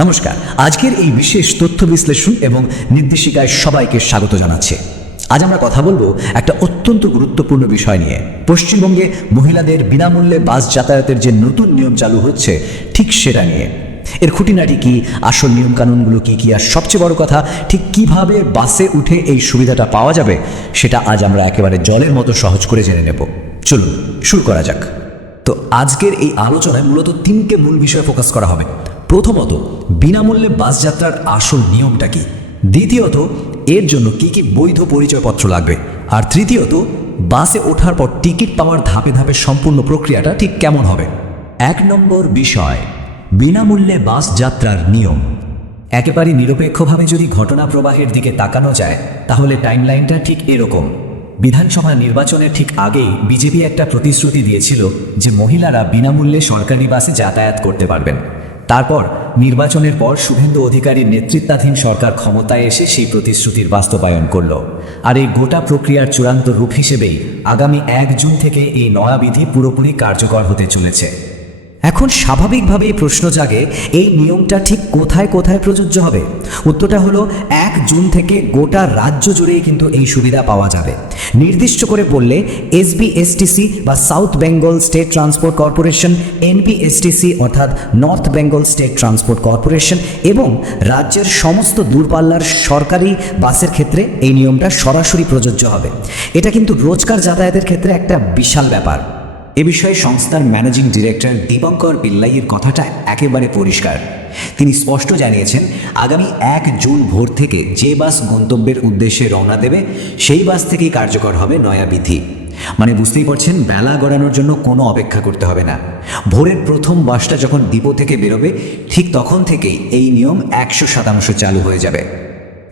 নমস্কার, আজকের এই বিশেষ তথ্য বিশ্লেষণ এবং নির্দেশিকায় সবাইকে স্বাগত জানাচ্ছি। আজ আমরা কথা বলবো একটা অত্যন্ত গুরুত্বপূর্ণ বিষয় নিয়ে। পশ্চিমবঙ্গে মহিলাদের বিনামূল্যে বাস যাতায়াতের যে নতুন নিয়ম চালু হচ্ছে, ঠিক সেটা নিয়ে। এর খুঁটিনাটি কি, আসল নিয়মকানুনগুলো কি কি, আর সবচেয়ে বড় কথা, ঠিক কিভাবে বাসে উঠে এই সুবিধাটা পাওয়া যাবে, সেটা আজ আমরা একেবারে জলের মতো সহজ করে জেনে নেব। চলুন শুরু করা যাক। তো আজকের এই আলোচনায় মূলত তিনটে মূল বিষয়ে ফোকাস করা হবে। প্রথমত, বিনামূল্যে বাস যাত্রার আসল নিয়মটা কি। দ্বিতীয়ত, এর জন্য কি কি বৈধ পরিচয়পত্র লাগবে। আর তৃতীয়ত, বাসে ওঠার পর টিকিট পাওয়ার ধাপে ধাপে সম্পূর্ণ প্রক্রিয়াটা ঠিক কেমন হবে। 1 নম্বর বিষয়, বিনামূল্যে বাস যাত্রার নিয়ম। একেবারে নিরপেক্ষভাবে যদি ঘটনা প্রবাহের দিকে তাকানো যায়, তাহলে টাইমলাইনটা ঠিক এরকম। বিধানসভা নির্বাচনের ঠিক আগেই বিজেপি একটা প্রতিশ্রুতি দিয়েছিল যে মহিলারা বিনামূল্যে সরকারি বাসে যাতায়াত করতে পারবেন। তারপর নির্বাচনের পর শুভেন্দু অধিকারীর নেতৃত্বাধীন সরকার ক্ষমতায় এসে সেই প্রতিশ্রুতির বাস্তবায়ন করল। আর এই গোটা প্রক্রিয়ার চূড়ান্ত রূপ হিসেবেই আগামী 1 জুন থেকে এই নয়া বিধি পুরোপুরি কার্যকর হতে চলেছে। এখন স্বাভাবিকভাবেই প্রশ্ন জাগে, এই নিয়মটা ঠিক কোথায় কোথায় প্রযোজ্য হবে। উত্তরটা হলো 1 জুন থেকে গোটা রাজ্য জুড়েই কিন্তু এই সুবিধা পাওয়া যাবে। নির্দিষ্ট করে বললে এসবিএসটিসি বা South Bengal State Transport Corporation, NBSTC অর্থাৎ North Bengal State Transport Corporation এবং রাজ্যের সমস্ত দূরপাল্লার সরকারি বাসের ক্ষেত্রে এই নিয়মটা সরাসরি প্রযোজ্য হবে। এটা কিন্তু রোজকার যাতায়াতের ক্ষেত্রে একটা বিশাল ব্যাপার। এ বিষয়ে সংস্থার ম্যানেজিং ডিরেক্টর দীপঙ্কর পিল্লাইয়ের কথাটা একেবারে পরিষ্কার। তিনি স্পষ্ট জানিয়েছেন, আগামী 1 জুন ভোর থেকে যে বাস গন্তব্যের উদ্দেশ্যে রওনা দেবে, সেই বাস থেকেই কার্যকর হবে নয়া বিধি। মানে বুঝতেই পারছেন, বেলা গড়ানোর জন্য কোনো অপেক্ষা করতে হবে না। ভোরের প্রথম বাসটা যখন ডিপো থেকে বেরোবে, ঠিক তখন থেকেই এই নিয়ম 100% চালু হয়ে যাবে।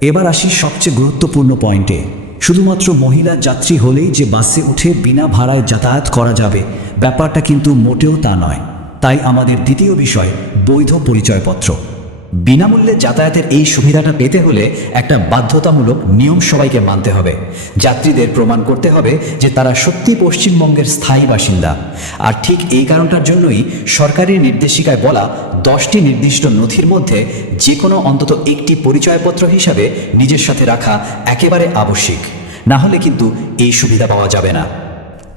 এবার আসি সবচেয়ে গুরুত্বপূর্ণ পয়েন্টে। শুধুমাত্র মহিলা যাত্রী হলেই যে বাসে উঠে বিনা ভাড়ায় যাতায়াত করা যাবে, ব্যাপারটা কিন্তু মোটেও তা নয়। তাই আমাদের দ্বিতীয় বিষয়, বৈধ পরিচয়পত্র। বিনামূল্যে যাতায়াতের এই সুবিধাটা পেতে হলে একটা বাধ্যতামূলক নিয়ম সবাইকে মানতে হবে। যাত্রীদের প্রমাণ করতে হবে যে তারা সত্যি পশ্চিমবঙ্গের স্থায়ী বাসিন্দা। আর ঠিক এই কারণটার জন্যই সরকারি নির্দেশিকায় বলা 10টি নির্দিষ্ট নথির মধ্যে যে কোনো অন্তত একটি পরিচয়পত্র হিসাবে নিজের সাথে রাখা একেবারে আবশ্যিক। না হলে কিন্তু এই সুবিধা পাওয়া যাবে না।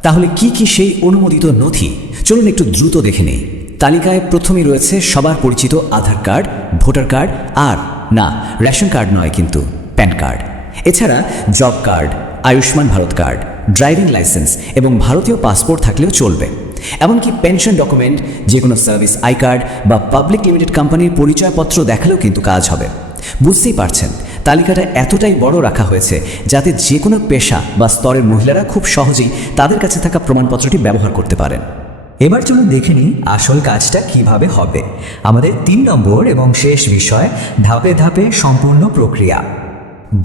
তাহলে কি কি সেই অনুমোদিত নথি, চলুন একটু দ্রুত দেখে নেই। তালিকায় প্রথমেই রয়েছে সবার পরিচিত আধার কার্ড, ভোটার কার্ড, আর না, রেশন কার্ড নয় কিন্তু প্যান কার্ড। এছাড়া job card, Ayushman Bharat card, driving licence এবং ভারতীয় পাসপোর্ট থাকলেও চলবে। এমনকি পেনশন ডকুমেন্ট, যে কোনো সার্ভিস আই কার্ড বা পাবলিক লিমিটেড কোম্পানির পরিচয়পত্র দেখালেও কিন্তু কাজ হবে। বুঝতেই পারছেন, তালিকাটা এতটাই বড় রাখা হয়েছে যাতে যে কোনো পেশা বা স্তরের মহিলারা খুব সহজেই তাদের কাছে থাকা প্রমাণপত্রটি ব্যবহার করতে পারেন। এবার চলুন দেখে নিই আসল কাজটা কিভাবে হবে। আমাদের 3 নম্বর এবং শেষ বিষয়, ধাপে ধাপে সম্পূর্ণ প্রক্রিয়া।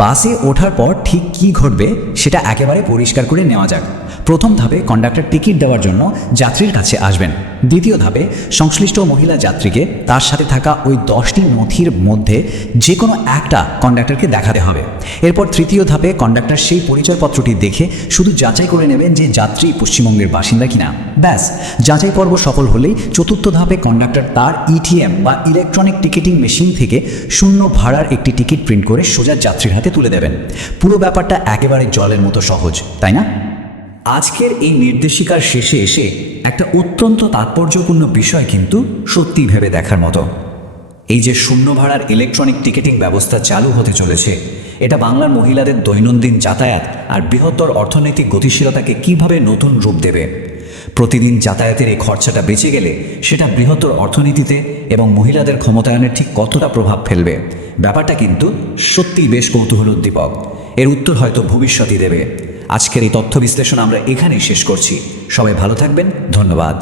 বাসে ওঠার পর ঠিক কী ঘটবে সেটা একেবারে পরিষ্কার করে নেওয়া যাক। প্রথম ধাপে কন্ডাক্টর টিকিট দেওয়ার জন্য যাত্রীর কাছে আসবেন। দ্বিতীয় ধাপে সংশ্লিষ্ট মহিলা যাত্রীকে তার সাথে থাকা ওই 10টি নথির মধ্যে যে কোনো একটা কন্ডাক্টরকে দেখাতে হবে। এরপর তৃতীয় ধাপে কন্ডাক্টর সেই পরিচয়পত্রটি দেখে শুধু যাচাই করে নেবেন যে যাত্রী পশ্চিমবঙ্গের বাসিন্দা কিনা। ব্যাস, যাচাই পর্ব সফল হলেই চতুর্থ ধাপে কন্ডাক্টর তার ইটিএম বা ইলেকট্রনিক টিকিটিং মেশিন থেকে শূন্য ভাড়ার একটি টিকিট প্রিন্ট করে সোজা যাত্রীর হাতে তুলে দেবেন। পুরো ব্যাপারটা একেবারে জলের মতো সহজ, তাই না? আজকের এই নির্দেশিকার শেষে এসে একটা অত্যন্ত তাৎপর্যপূর্ণ বিষয় কিন্তু সত্যি ভেবে দেখার মতো। এই যে শূন্য ভাড়ার ইলেকট্রনিক টিকিটিং ব্যবস্থা চালু হতে চলেছে, এটা বাংলার মহিলাদের দৈনন্দিন যাতায়াত আর বৃহত্তর অর্থনৈতিক গতিশীলতাকে কিভাবে নতুন রূপ দেবে। প্রতিদিন যাতায়াতের এই খরচাটা বেঁচে গেলে সেটা বৃহত্তর অর্থনীতিতে এবং মহিলাদের ক্ষমতায়নের ঠিক কতটা প্রভাব ফেলবে, ব্যাপারটা কিন্তু সত্যিই বেশ কৌতূহলোদ্দীপক। এর উত্তর হয়তো ভবিষ্যতই দেবে। আজকের এই তথ্য বিশ্লেষণ আমরা এখানেই শেষ করছি। সবাই ভালো থাকবেন, ধন্যবাদ।